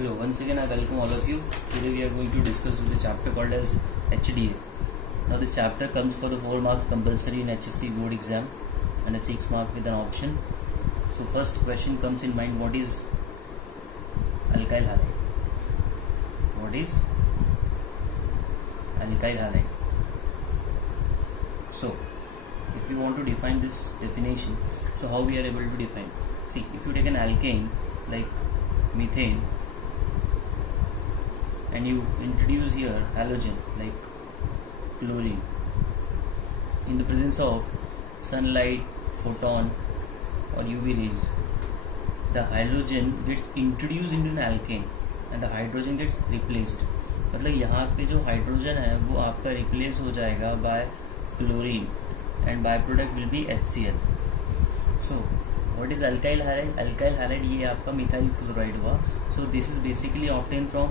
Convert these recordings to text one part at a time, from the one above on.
Hello, once again I welcome all of you. Today we are going to discuss with the chapter called as HDA. Now this chapter comes for the 4 marks compulsory in HSC board exam and a 6 mark with an option. So first question comes in mind, what is alkyl halide? What is alkyl halide? So if you want to define this definition, so how we are able to define? See, if you take an alkane like methane and you introduce here halogen like chlorine, in the presence of sunlight, photon or UV rays, the halogen gets introduced into an alkane and the hydrogen gets replaced. मतलब यहाँ पे जो hydrogen है वो आपका replace हो जाएगा by chlorine and by product will be HCl. So what is alkyl halide? Alkyl halide ये आपका मिथाइल क्लोराइड हुआ. So this is basically obtain from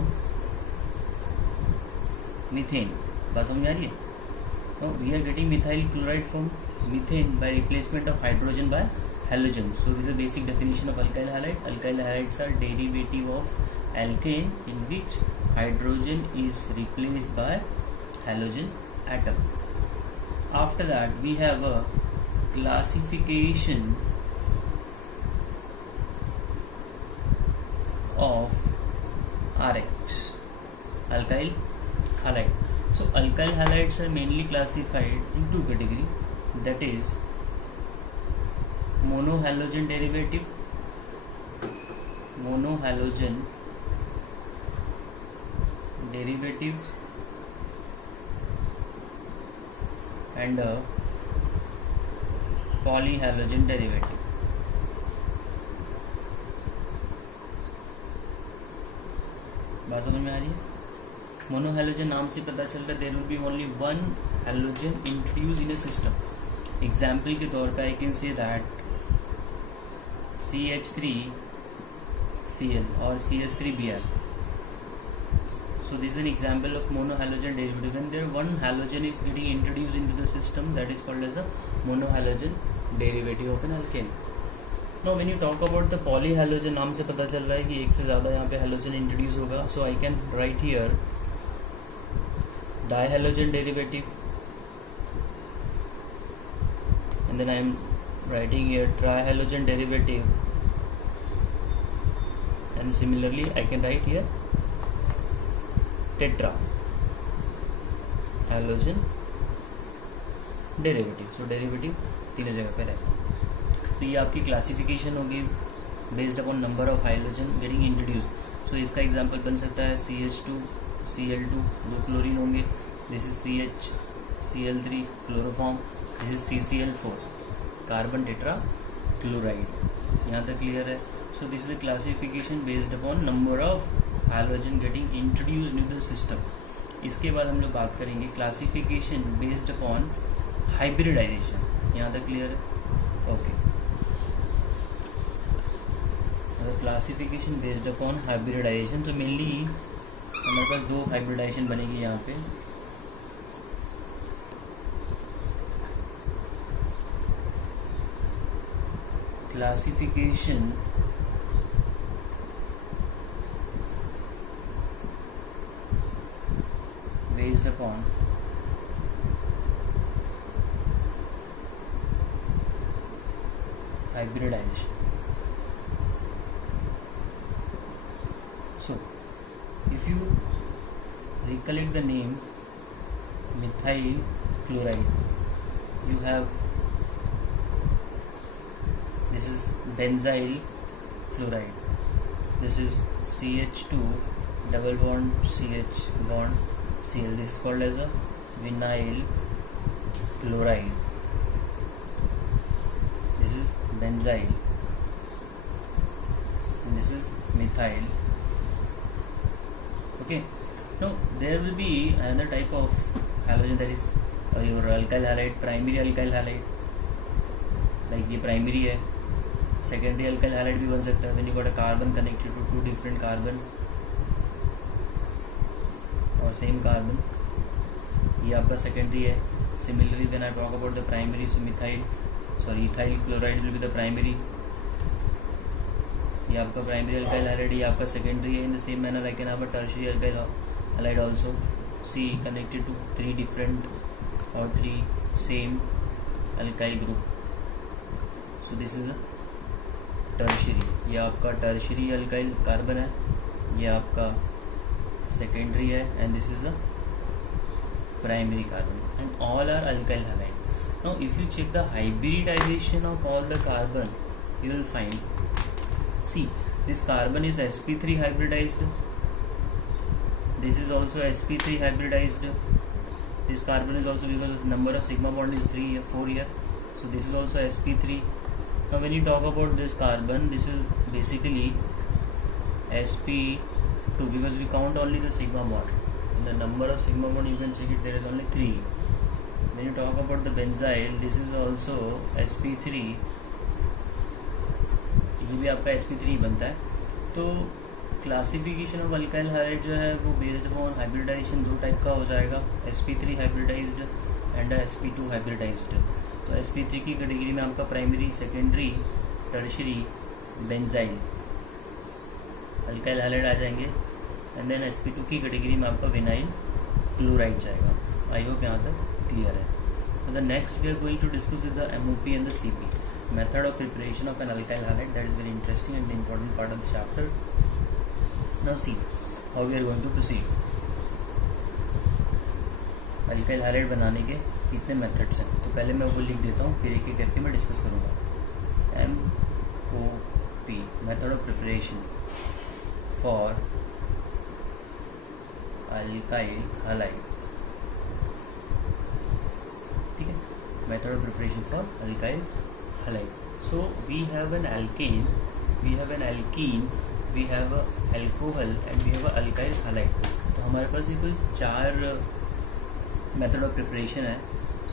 methane. बात समझ आ रही है? We are getting methyl chloride from methane by replacement of hydrogen by halogen. So this is a basic definition of alkyl halide. Alkyl halides are derivative of alkane in which hydrogen is replaced by halogen atom. After that we have a classification of RX, alkyl halide. So alkyl halides are mainly classified in two categories, that is monohalogen derivative and a polyhalogen derivative. बात समझ में आ रही है? मोनोहैलोजन नाम से पता चलता है there will be only one halogen introduce in a system. Example के तौर पे I can say that CH3Cl or CH3Br. So this is an example of monohalogen derivative. When there one halogen is getting introduced into the system, that is called as a monohalogen derivative of an alkane. Now when you talk about the polyhalogen, नाम से पता चल रहा है कि एक से ज़्यादा यहाँ पे halogen इंट्रोड्यूस होगा. So I can write here dihalogen derivative, and then I am writing here trihalogen derivative, and similarly I can write here tetrahalogen derivative. So derivative तीन जगह पर है. तो ये आपकी क्लासिफिकेशन होगी based upon number of hydrogen getting introduce. So इसका example बन सकता है CH2Cl2 दो क्लोरीन होंगे, this is CHCl3 chloroform, this is CCl4 carbon tetra chloride. यहाँ तक क्लियर है? So this is the classification based upon number of halogen getting introduced in the system. इसके बाद हम लोग बात करेंगे क्लासिफिकेशन बेस्ड अपॉन हाइब्रिडाइजेशन. यहाँ तक क्लियर है? ओके. अगर क्लासिफिकेशन बेस्ड अपॉन हाइब्रिडाइजेशन, तो मेनली हमारे पास दो हाइब्रिडाइजेशन बनेगी यहाँ पे. Classification based upon hybridization. So if you recollect the name methyl chloride, you have this is benzyl chloride, this is CH2 double bond CH bond Cl, this is called as a vinyl chloride, this is benzyl and this is methyl. Okay, now there will be another type of halogen, that is your alkyl halide, primary alkyl halide. like ये primary है. secondary alkyl halide भी बन सकता है when you got a carbon connected to two different carbon और same carbon. ये आपका secondary है. Similarly when I talk about the primary, so ethyl chloride will be the primary ये आपका प्राइमरी अल्काइल हाइलाइड, ये आपका सेकेंडरी है. In the same manner I can have a tertiary alkyl halide also. See connected to 3 different और 3 same alkyl group. So this is a tertiary. ये आपका tertiary alkyl carbon है, ये आपका secondary है, and this is a primary carbon, and all are alkyl halide. Now if you check the hybridization of all the carbon, you will find, see, this carbon is sp3 hybridized, this is also sp3 hybridized, this carbon is also, because the number of sigma bond is 3 here, 4 here, so this is also sp3. Now when you talk about this carbon, this is basically sp2, because we count only the sigma bond. In the number of sigma bond you can check it, there is only 3. When you talk about the benzyl, this is also sp3, ये भी आपका sp3 बनता है. तो classification of alkyl halide जो है वो based upon hybridisation 2 type का हो जाएगा, sp3 hybridised and sp2 hybridised. तो sp3 की कैटेगरी में आपका primary, secondary, tertiary, benzyl alkyl halide आ जाएंगे, एंड देन sp2 की कैटेगरी में आपका विनाइल क्लोराइड जाएगा. आई होप यहाँ तक clear है. So the next we are going to discuss with the MOP and the CP, method of preparation of an alkyl halide. That is very interesting and the important part of the chapter. Now see how we are going to proceed. alkyl halide बनाने के कितने methods हैं, तो पहले मैं वो लिख देता हूँ, फिर एक एक करके मैं डिस्कस करूँगा. MOP, method of preparation for alkyl halide. Method of preparation for alkyl halide. So we have an alkane, we have an alkene, we have a alcohol and we have a alkyl halide. तो हमारे पास ये कुल 4 method of preparation है.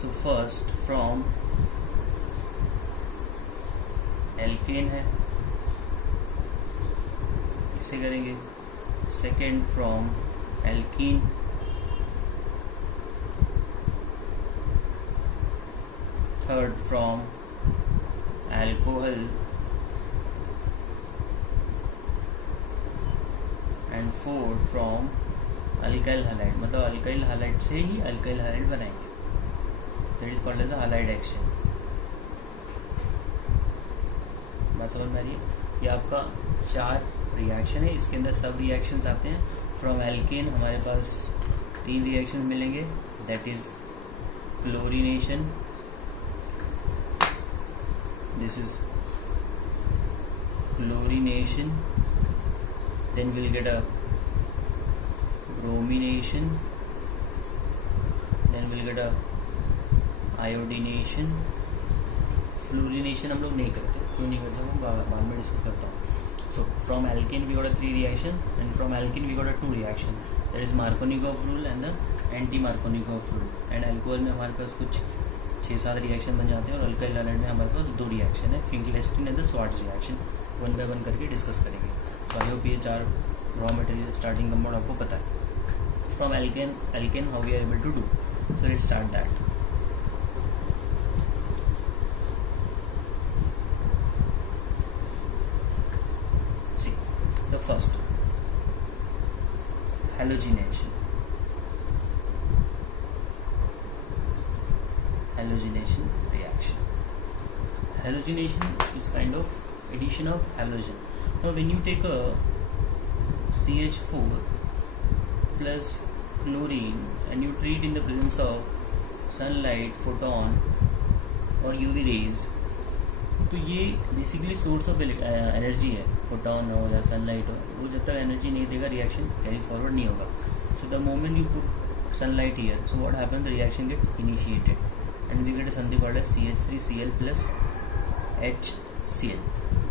So first from alkane है, इसे करेंगे. Second from alkene, third from alcohol, and fourth from alkyl halide. मतलब alkyl halide से ही alkyl halide बनाएंगे. That is called as a halide action. बात समझ में आ रही है? ये आपका 4 रिएक्शन है, इसके अंदर सब रिएक्शंस आते हैं. फ्रॉम एल्केन हमारे पास 3 रिएक्शन मिलेंगे, that is chlorination, this is chlorination, then we'll get a bromination, then we'll get a iodination. Fluorination हम लोग नहीं करते, क्यों नहीं करते वो बाद में डिस्कस करता हूँ. So from alkane we got a 3 reaction, and from alkane we got a 2 reaction, that is Markovnikov rule and the anti Markovnikov rule. And alcohol में हमारे पास कुछ 6-7 रिएक्शन बन जाते हैं, और अल्काइल हाइलाइड में हमारे पास 2 रिएक्शन है, Finkelstein and the Swarts reaction. 1 by 1 करके डिस्कस करेंगे. सो आई होप ये 4 रॉ मटेरियल स्टार्टिंग कंपाउंड आपको पता है. From alkane how we are able to do, so let's start that. See the first halogenation. Halogenation reaction. Halogenation is kind of addition of halogen. Now when you take a CH4 plus chlorine and you treat in the presence of sunlight, photon or UV rays, तो ये basically source of energy है. Photon हो या sunlight हो, वो जब तक energy नहीं देगा रिएक्शन कैरी फॉरवर्ड नहीं होगा. So the moment you put sunlight here, so what happen, the reaction gets initiated and we get something called as CH3Cl plus HCl.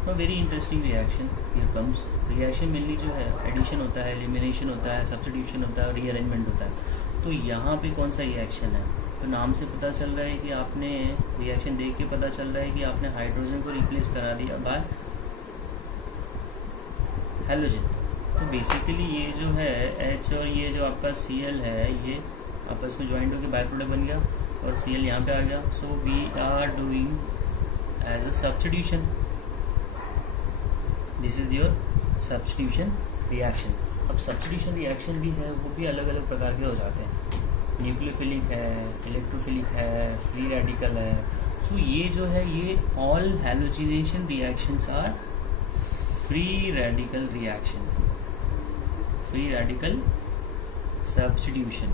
Now very interesting reaction here comes. reaction mainly जो है addition होता है, elimination होता है, substitution होता है, rearrangement होता है. तो यहाँ पे कौन सा रिएक्शन है, तो नाम से पता चल रहा है कि आपने रिएक्शन देख के पता चल रहा है कि आपने हाइड्रोजन को रिप्लेस करा दिया बाय हेलोजन. तो बेसिकली ये जो है H और ये जो आपका Cl है, ये आपस में ज्वाइंट होकर बाय प्रोडक्ट बन गया और Cl यहाँ पे आ गया. So we are doing as a substitution. This is your substitution reaction. अब सब्स्टिट्यूशन रिएक्शन भी है, वो भी अलग अलग प्रकार के हो जाते हैं, न्यूक्लियोफिलिक है, इलेक्ट्रोफिलिक है, फ्री रेडिकल है। सो ये जो है ये all halogenation reactions are free radical reaction, free radical substitution.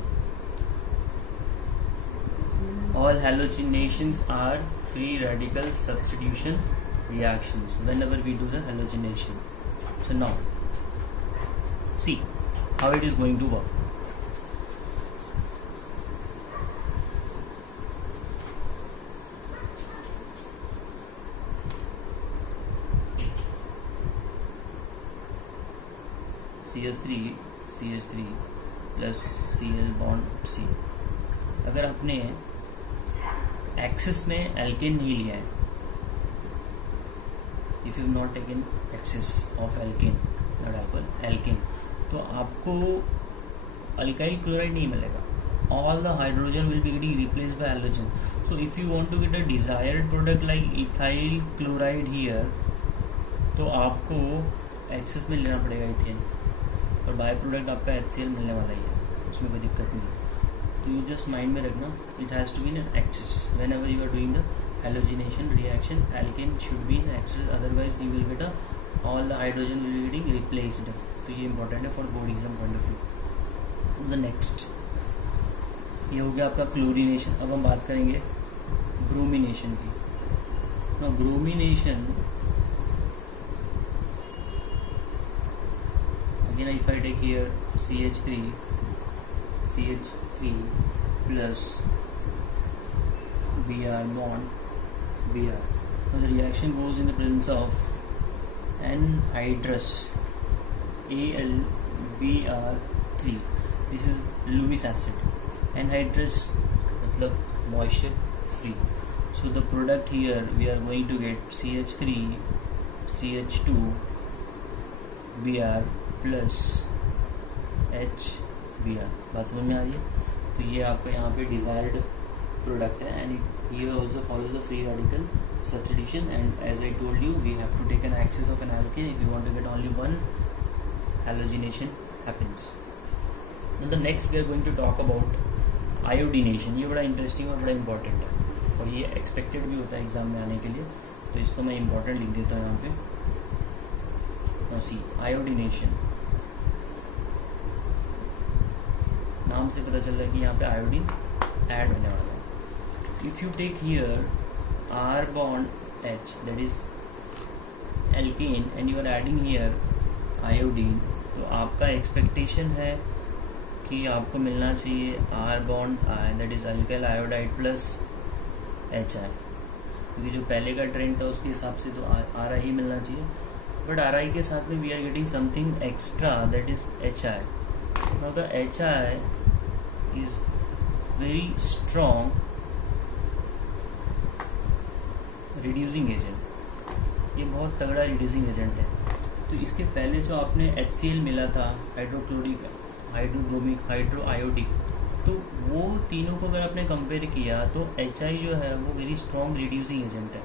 All halogenations are free radical substitution reactions whenever we do the halogenation. So now see how it is going to work. CH3 plus Cl bond C। अगर आपने excess में alkane नहीं लिया है, if you not taken excess of alkane alkane, तो आपको alkyl chloride नहीं मिलेगा। All the hydrogen will be getting replaced by halogen. So if you want to get a desired product like ethyl chloride here, तो आपको axis में लेना पड़ेगा ethane, और बाय प्रोडक्ट आपका HCl मिलने वाला ही है, उसमें कोई दिक्कत नहीं है। तो यू जस्ट माइंड में रखना, it has to be in excess whenever you are doing the halogenation reaction, alkane should be in excess, otherwise you will get all the hydrogen will be getting replaced. तो ये important है for board exam point of view. The next ये हो गया आपका chlorination. अब हम बात करेंगे ब्रोमिनेशन की। No bromination, if I take here CH3 plus Br bond Br, now the reaction goes in the presence of anhydrous AlBr3. this is Lewis acid. Anhydrous मतलब moisture free, so the product here we are going to get CH3 CH2 Br plus HBr। बात समझ में आ रही है? तो ये आपका यहाँ पे डिजायर्ड प्रोडक्ट है, एंड ये also follows the free radical substitution, and as I told you we have to take an excess of an alkane if you want to get only one halogenation happens. The next we are going to talk about iodination. ये बड़ा interesting और बड़ा important है, और ये expected भी होता है एग्जाम में आने के लिए, तो इसको मैं इंपॉर्टेंट लिख देता हूँ यहाँ पे। सी आयोडीनेशन, नाम से पता चल रहा है कि यहाँ पे आयोडीन ऐड होने वाला है। If you take here R bond H, that is alkane, and you are adding here iodine, तो आपका एक्सपेक्टेशन है कि आपको मिलना चाहिए R bond I, that is alkyl iodide plus HI, क्योंकि जो पहले का ट्रेंड था उसके हिसाब से तो RI ही मिलना चाहिए, बट RI के साथ में we are getting something extra, that is HI. Now the HI is very strong reducing agent, ये बहुत तगड़ा reducing agent है। तो इसके पहले जो आपने HCl मिला था, हाइड्रोक्लोरिक, हाइड्रोब्रोमिक, हाइड्रोआयोडिक, तो वो तीनों को अगर आपने कंपेयर किया तो HI जो है वो वेरी स्ट्रॉन्ग रिड्यूसिंग एजेंट है।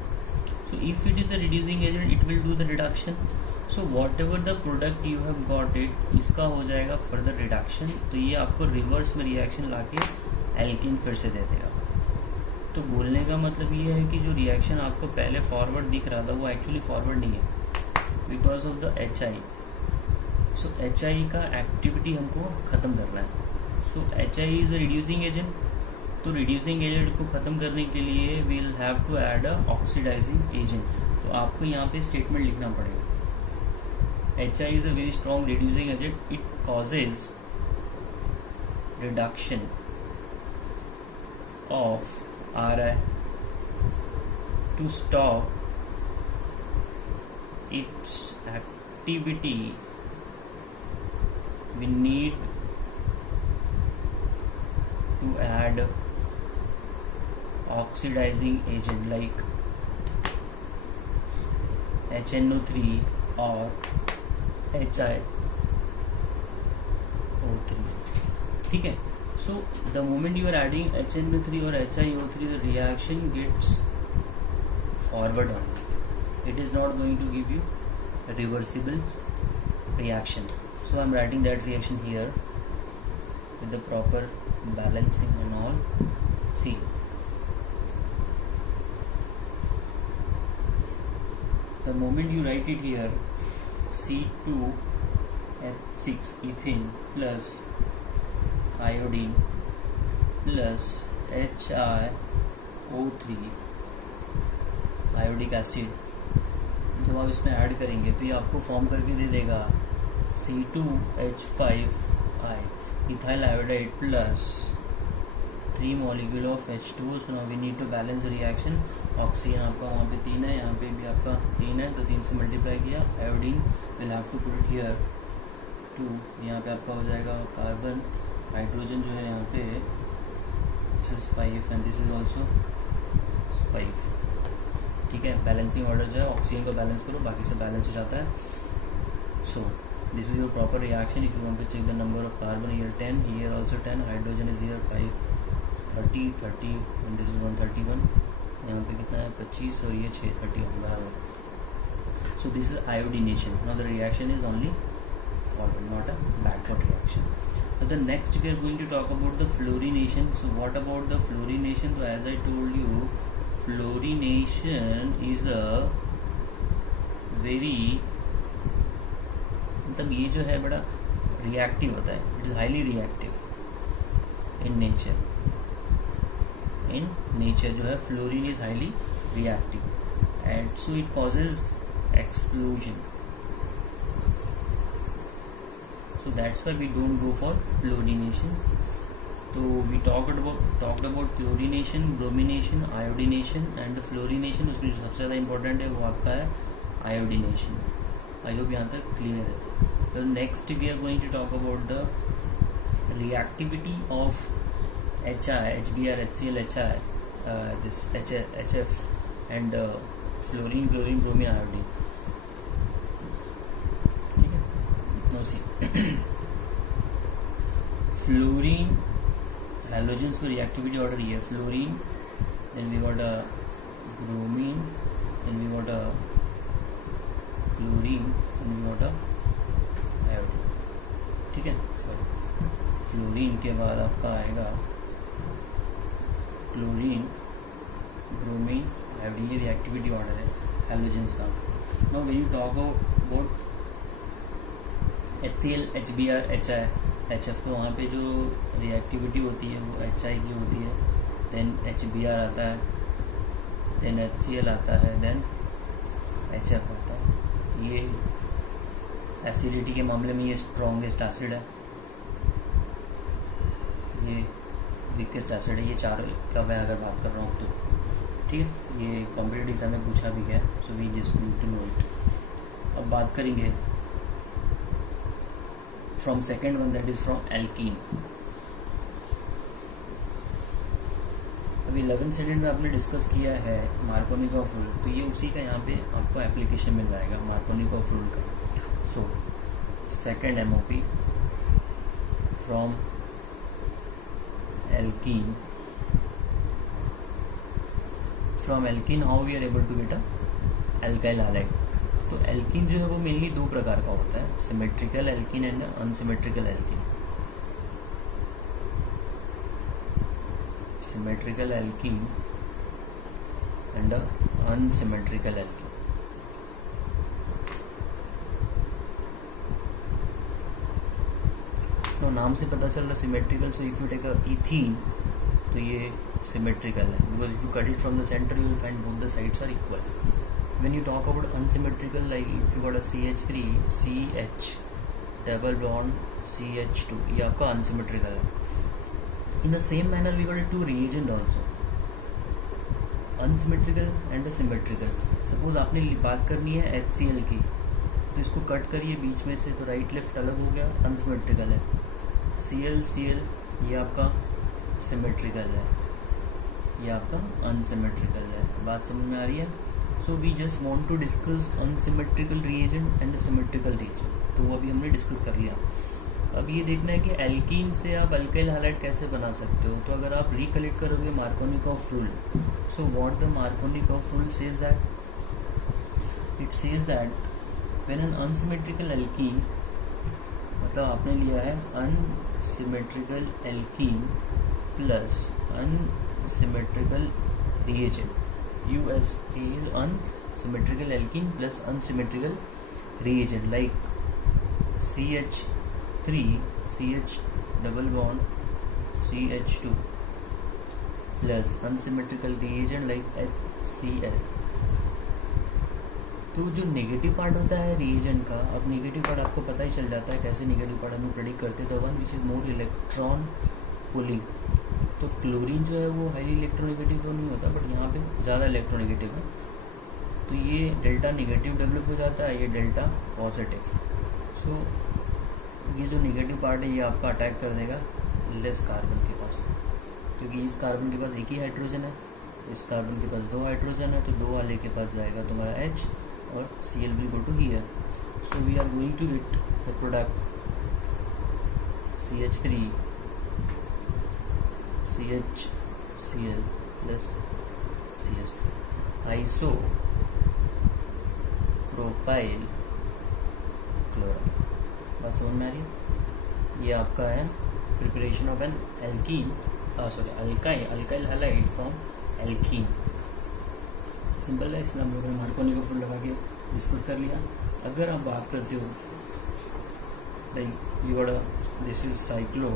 So if it is a reducing agent it will do the reduction. So what ever the product you have got it, इसका हो जाएगा फर्दर रिडक्शन, तो ये आपको रिवर्स में रिएक्शन लाके एल्कीन फिर से दे देगा। तो बोलने का मतलब ये है कि जो रिएक्शन आपको पहले फॉरवर्ड दिख रहा था वो एक्चुअली फॉरवर्ड नहीं है, because of the HI। So HI का एक्टिविटी हमको ख़त्म करना है। So HI is a reducing agent, तो रिड्यूसिंग एजेंट को ख़त्म करने के लिए we'll have to add a oxidising agent. तो आपको यहाँ पे स्टेटमेंट लिखना पड़ेगा, HI is a very strong reducing agent. It causes reduction of RI to stop its activity. We need to add oxidizing agent like HNO3 or HiO3, ठीक है। So the moment you are adding HNO3 और HiO3, the reaction gets forward on, it is not going to give you reversible reaction. So I'm writing that reaction here with the proper balancing and all. See, the moment you write it here, C2H6 ethane plus iodine plus HiO3 iodic acid, जब आप इसमें add करेंगे तो ये आपको form करके दे देगा C2H5I ethyl iodide plus 3 molecule of H2O. So now we need to balance reaction. Oxygen आपका वहाँ पे 3 है, यहाँ पे भी आपका 3 है, तो 3 से मल्टीप्लाई किया. Iodine will have to put it here 2. यहाँ पे आपका हो जाएगा कार्बन. हाइड्रोजन जो है यहाँ पे this is 5 and this is also 5. ठीक है, बैलेंसिंग ऑर्डर जो है ऑक्सीजन को बैलेंस करो, बाकी से बैलेंस हो जाता है. So this is your proper reaction. If you want to check the number of carbon, here 10, here also 10, hydrogen is here 5, 30 and this is 131. यहाँ पे कितना है 25 और ये 6 31 बराबर. सो this is iodination. Now the reaction is only forward, not a backward reaction. Now the next we are going to talk about the fluorination. So what about the fluorination? So as I told you, fluorination is a very, मतलब ये जो है बड़ा reactive होता है. It is highly reactive in nature. In nature जो है fluorine is highly reactive and so it causes explosion. So that's why we don't go for fluorination. So we talked about chlorination, bromination, iodination and fluorination. उसमें जो सबसे ज़्यादा important है वो आपका है iodination. I hope यहाँ तक क्लियर है. So next we are going to talk about the reactivity of HI, HBr, HCl, HI, this HF and fluorine, chlorine, bromine, iodine. See, fluorine halogens को reactivity order here. Fluorine, then we got a bromine, then we got a chlorine, then we got a iodine. ठीक है, fluorine के बाद आपका आएगा chlorine, bromine, iodine. ये reactivity order है halogens का. Now when you talk about HCl, HBr, HI, HF, तो वहाँ पे जो रिएक्टिविटी होती है वो HI की होती है. देन HBr आता है, देन HCl आता है, देन HF आता है. ये एसिडिटी के मामले में ये स्ट्रॉन्गेस्ट एसिड है, ये वीकेस्ट एसिड है. ये चार का मैं अगर बात कर रहा हूँ तो ठीक है, ये कॉम्पिटिटिव एग्जाम में पूछा भी है. So we just need to know it. अब बात करेंगे from second one, that is from alkene. अभी 11th स्टैंडर्ड में आपने डिस्कस किया है मार्कोनिकॉफ रूल, तो ये उसी का यहाँ पे आपको एप्लीकेशन मिल जाएगा मार्कोनिकॉफ रूल का. So second MOP from alkene. From alkene how we are able to get a alkyl halide. तो एल्कीन जो है वो मेनली दो प्रकार का होता है, symmetrical alkene and unsymmetrical alkene. Symmetrical alkene and unsymmetrical alkene. तो नाम से पता चल रहा symmetrical. So if you take a ethene तो ये सिमेट्रिकल है, because if you cut it from the centre you will find both the sides are equal. When you talk about unsymmetrical, like if you got a CH3, CH double bond CH2, ये आपका unsymmetrical है. In the same manner we got a two reagent also, unsymmetrical and a symmetrical. Suppose आपने बात करनी है HCl की, तो इसको कट करिए बीच में से, तो राइट लेफ्ट अलग हो गया, unsymmetrical है. Cl ये आपका symmetrical है, ये आपका unsymmetrical है. बात समझ में आ रही है? So we just want to discuss unsymmetrical reagent and symmetrical reagent. तो वो अभी हमने डिस्कस कर लिया. अब ये देखना है कि एल्कीन से आप अल्काइल हैलाइड कैसे बना सकते हो. तो अगर आप रिकलेक्ट करोगे Markovnikov rule, so what the Markovnikov rule says that, it says that when an unsymmetrical alkene, मतलब आपने लिया है unsymmetrical alkene plus unsymmetrical reagent, USA is unsymmetrical alkene plus unsymmetrical reagent like CH3 CH double bond CH2 plus unsymmetrical reagent like HCl। तो जो negative part होता है reagent का, अब नेगेटिव पार्ट आपको पता ही चल जाता है कैसे नेगेटिव पार्ट हम प्रेडिक्ट करते हैं, the one which is more electron pulling. तो क्लोरीन जो है वो हाईली इलेक्ट्रोनेगेटिव तो नहीं होता, बट यहाँ पे ज़्यादा इलेक्ट्रोनेगेटिव है, तो ये डेल्टा नेगेटिव डेवलप हो जाता है, ये डेल्टा पॉजिटिव। सो ये जो नेगेटिव पार्ट है ये आपका अटैक कर देगा लेस कार्बन के पास, क्योंकि इस कार्बन के पास एक ही हाइड्रोजन है, इस कार्बन के पास 2 हाइड्रोजन है, तो 2 वाले के पास जाएगा तुम्हारा H और Cl will go to here। So we are going to get the product CH3 CHCl plus CH3 iso propyl chloride. बात समझ में आ रही है? ये आपका है preparation of N alkene, alkyl halide from alkene. Simple है, इसमें हम लोगों ने मार्कोनी को फुल लगा के डिस्कस कर लिया। अगर आप बात करते हो like you got this is cyclo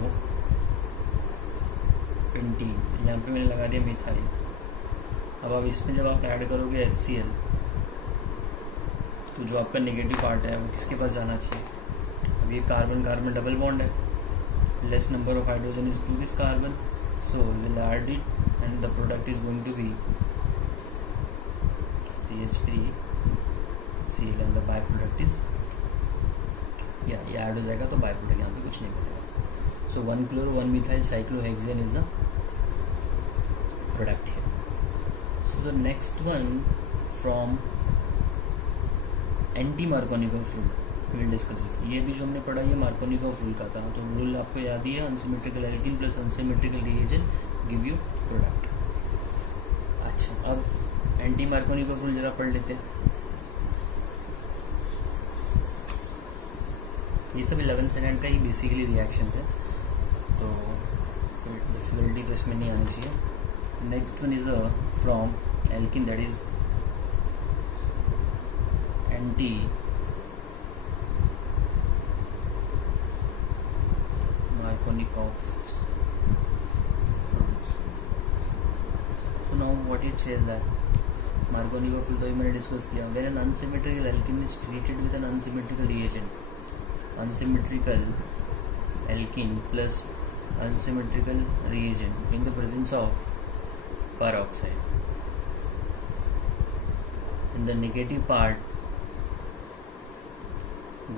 pentene, यहाँ पे मैंने लगा दिया मिथाइल। अब आप इसमें जब आप ऐड करोगे HCl, तो जो आपका नेगेटिव पार्ट है वो किसके पास जाना चाहिए? अब ये कार्बन कार्बन डबल बॉन्ड है, less number of hydrogen is to this carbon, so will add it and the product is going to be CH3Cl and the by product is, ये add हो जाएगा तो बाय प्रोडक्ट यहाँ पे कुछ नहीं बनेगा। सो 1 chloro 1 methyl cyclohexane is the product here. So the next one from anti-Markovnikov rule we will discuss this। ये भी जो हमने पढ़ा ये Markovnikov rule का था, तो रूल आपको याद ही है, unsymmetrical alkene plus unsymmetrical reagent give you product। अच्छा, अब anti-Markovnikov rule जरा पढ़ लेते हैं। ये सब 11th सेकेंड का ही बेसिकली रिएक्शंस है, तो डिफिकल्टी तो इसमें नहीं आनी चाहिए। Next one is from alkene, that is anti Markovnikov। So now what it says that Markovnikov rule तो मैंने डिस्कस किया, when an unsymmetrical alkene is treated with an unsymmetrical reagent, unsymmetrical alkene plus unsymmetrical reagent in the presence of peroxide, and the negative part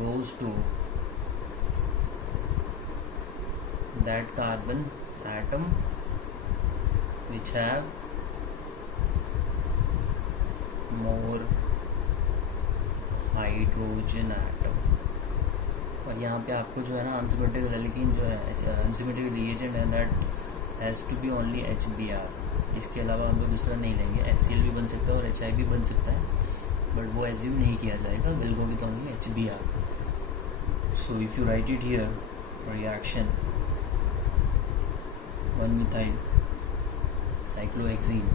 goes to that carbon atom which have more hydrogen atom। और यहाँ पे आपको जो है ना unsymmetrical alkene जो है, unsymmetrical reagent है, that has to be only HBr। इसके अलावा हम लोग दूसरा नहीं लेंगे। HCl भी बन सकता है और HI भी बन सकता है, बट वो एज्यूम नहीं किया जाएगा, will go with only HBr। So if you right it here, reaction 1 methyl cyclohexene,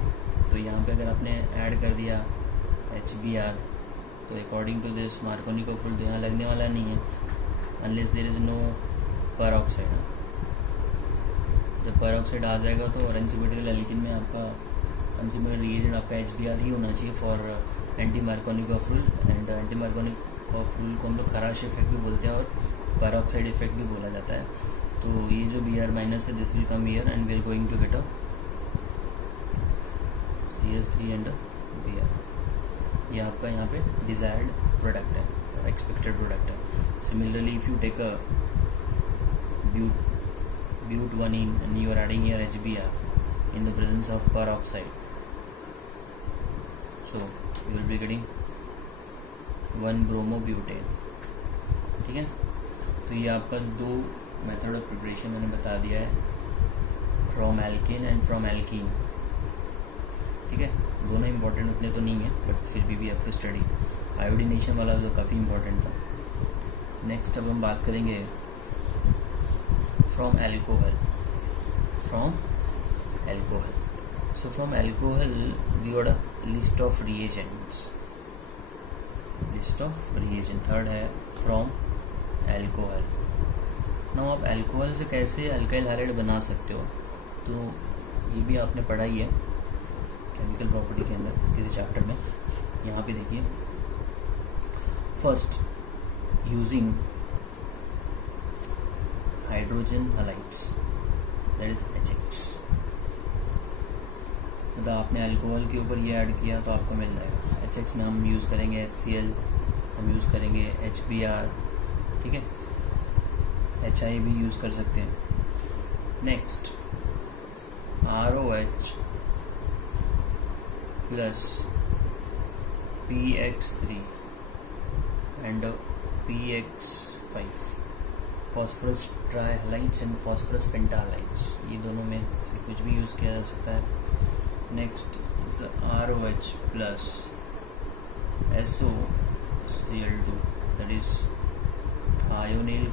तो यहाँ पे अगर आपने ऐड कर दिया HBr, तो according to this Markovnikov rule तो यहाँ लगने वाला नहीं है unless there is no peroxide। जब peroxide आ जाएगा तो अनसिमेट्रिकल एल्कीन में आपका अनसिमेट्रिकल रिएजेंट आपका HBr ही होना चाहिए for anti Markovnikov rule। And anti Markovnikov rule को हम लोग खराश इफेक्ट भी बोलते हैं और पेरोक्साइड इफेक्ट भी बोला जाता है। तो ये जो Br माइनस है, this will come here and we are going to get a CH3 and Br। ये आपका यहाँ पे डिजायर्ड प्रोडक्ट है, एक्सपेक्टेड प्रोडक्ट है। Similarly, if you take a but1ene and you are adding here HBr in the presence of peroxide, so you will be getting 1-bromobutane। ठीक है, तो ये आपका 2 मेथड ऑफ प्रिपरेशन मैंने बता दिया है, from alkene and from alkene. ठीक है, दोनों इंपॉर्टेंट उतने तो नहीं है, बट फिर भी we have to study. Iodination वाला तो काफ़ी इम्पोर्टेंट था। नेक्स्ट अब हम बात करेंगे from alcohol. So from alcohol we got a list of reagents. Third है from alcohol. नाउ आप अल्कोहल से कैसे अल्काइल हाइड्राइड बना सकते हो, तो ये भी आपने पढ़ा ही है केमिकल प्रॉपर्टी के अंदर किसी चैप्टर में। यहाँ पे देखिए, first using hydrogen halides that is HX। मतलब आपने अल्कोहल के ऊपर ये ऐड किया तो आपको मिल जाएगा HX में हम यूज़ करेंगे HCl, हम यूज़ करेंगे HBr, ठीक है, HI भी यूज़ कर सकते हैं। Next ROH plus PX3 and PX5, phosphorus trihalides and phosphorus pentahalides, ये दोनों में से कुछ भी यूज़ किया जा सकता है। Next is the ROH plus SOCl2 that is thionyl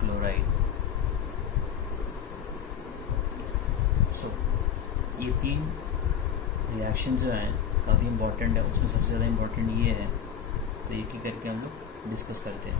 chloride. So ये 3 रिएक्शन जो हैं काफ़ी इम्पोर्टेंट है, उसमें सबसे ज़्यादा इम्पोर्टेंट ये है, तो एक ही करके हम लोग डिस्कस करते हैं।